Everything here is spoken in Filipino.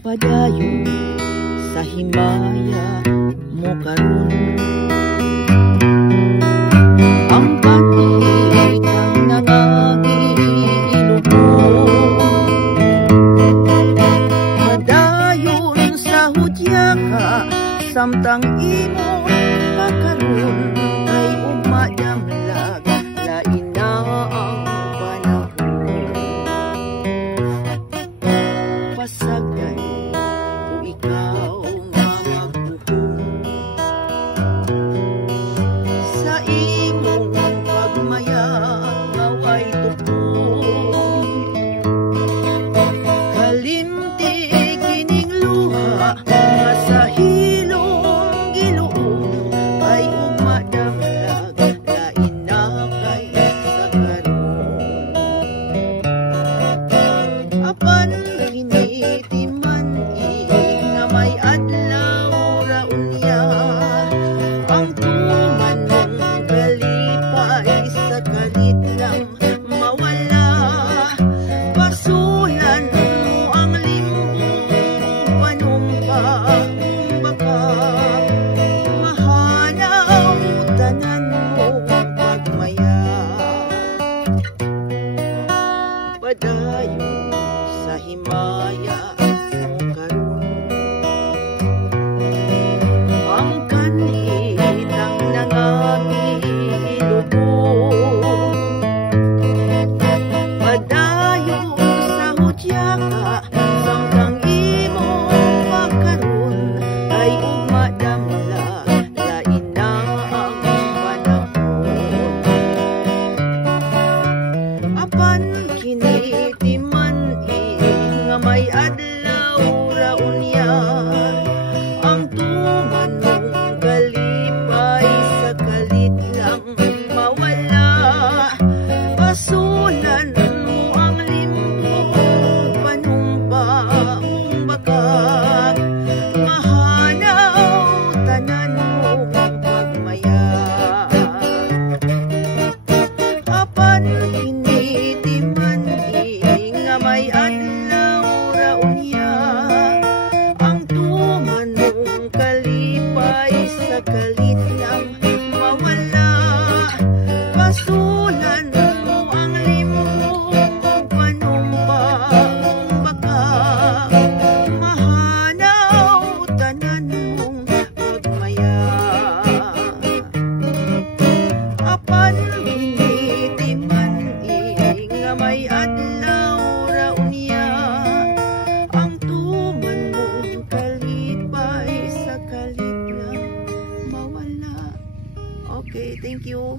Padayon sa himaya mo karon, ang panit ang nangangilubong. Padayon sa hudya ka, samtang imo kakaron ay umadamlag, lain na ang panahon. Pasagdan kung ikaw mamagbuhon sa imong pagmayagaw ay tupong. Kalimti kining luha nga sa hilong giluong ay umadamlag, lain na kay sa karon. Apan kiniti man nga may adlaw ra unya, ang tuman mong kalipay sa kalit lang mawala. Pasulan mo ang limbong panumpa, baka mahanaw tanan mong pagmaya. Padayon sa himaya mo karon, ang kanit ang nangangilubong. Padayon sa hudya ka, samtang imo pagkaron ay umadamlag, lain na ang panahon. Apan kiniti man nga may adlaw ra unya, ang tuman mong kalipay sa kalit lang mawala. Pasulan mo ang limbong panumpa, baka mahanaw tanan mong pagmaya. Apan kiniti man nga may adlaw ra unya, ang tuman mong kalipay sa kalit lang mawala. Pasulan mo ang limbong panumpa, baka mahanaw tanan mong pagmaya. Apan kiniti man nga may adlaw ra unya, ang tuman mong kalipay sa kalit lang mawala. Okay, thank you.